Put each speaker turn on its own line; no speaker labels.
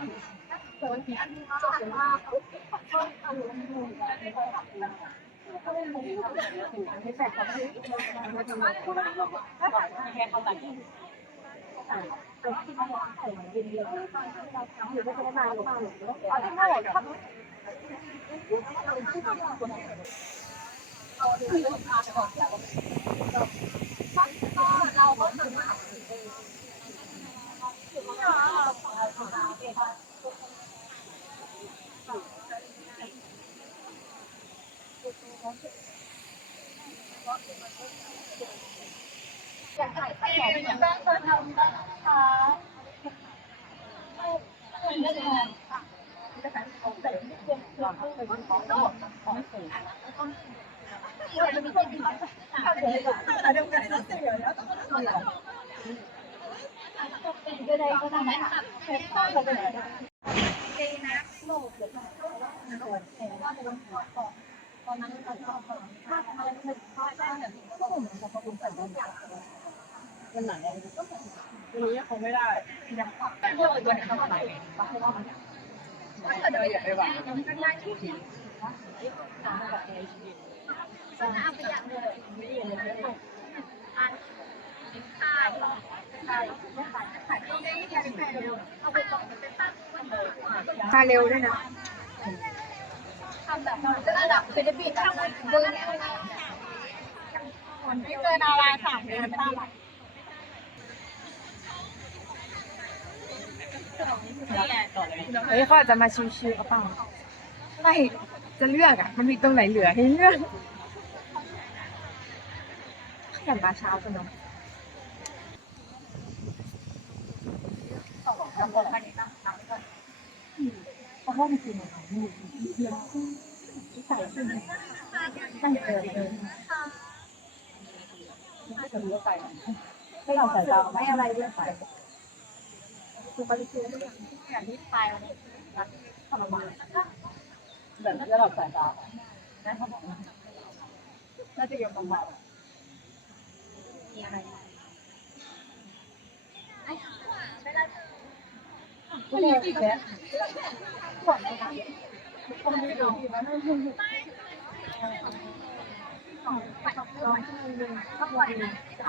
ก็ไม่รู้ว่าจะเป็นยังไง
แต่ก็
ไม่รู้ว่าจะเป็นย
ังไงแต
่ก็ไม่รู้ว่าจะเป็นยังไงแต่ก็ไม่รู้ว่าจะเป็นยังไงแต่ก็ไม่รู้ว่าจะเป็นยังไง
แต่ก็ไม่
รู้ว่าจะเป็นยังไงแต่
ก็ไม่รู้ว่าจะเป็นยังไงแต่ก็ไม่รู้
ว่าจะเป็นยังไงแต่ก็ไม่รู้ว่าจะเป็นยังไงแต่ก็ไม่รู้ว่าจะเป็นยังไงแต่ก็ไม่รู้ว่าจะเป็นยังไงแต่ก็ไม
่รู้ว่
าจะเป็นยังไงแต่ก
็ไม่รู้ว่าจะเป็นยังไงแต่ก็ไม่รู้ว่าจะเป็นยังไงแต่ก็ไม อยากที่เให้ขอบคุณด้านการทำด้านนะค
ะ
ไม
่ไม่ได้
ค่ะจะแต่ง
ของแต่งไม่
เต็มตัวต้องเป็นของโลก
ของสูง
เราจะมีคนที่เขาเสีย
แล้วต้องมาเสียแล้ว ใดก็ได้ใช้ข้อก็ได้
เป็นนัโล
กเกิดมาเพราะว่าแต่ว่าเป็นห
ัวก่อนตอนนั้นก่อนอนถ้าอะไม่
นค่อยๆแบบก็เหม่บนอย่
นหนักเลยก็เหมือนวันนี้คงไม่ได้
แต่เพื่อนวันนี้เขาไปเพราะว่ามัน
ถ้าเกิดเรอยากไปหวังก็ได้ที่ที่ะแบ
บในชีวิต
จะเอาไปอย่างเลย
ไม่ได้เลย
อ่
ค่าเร็วด้
วยนะ
ทำแบบเราจะระดับฟิลิปปินส์เดินเร็วไม่เจอนาราสามเดือนตาไหล
เฮ้
ยเข
าอาจจะมาชิวๆกระเปล่าไม่จะเลือกอะ มันมีตรงไหนเหลือให้เลือกขยันมาเช้ากันเนา
ก็อนอัน้ต้อขู่เ
พราะว่าจริงๆมันมีเพียงที่ใส่ซึ่ง
ตั้งเกิเลย
ไม่จะรู้ว่าใส่
ไม่เอาใส่เราไม่อะไรด้วยใส่คือบริสุทธิ์
อย่างที่ไปวันนี้ท
รมาน
แบบที่เราใส่เรานะเขาบอกว่า
น่าจะยอมบ
ำบาด ผู้หญิงที่แก
ปวดเลยนะคนไม่รู้ที่มันต้องไปต้องไปต้องไป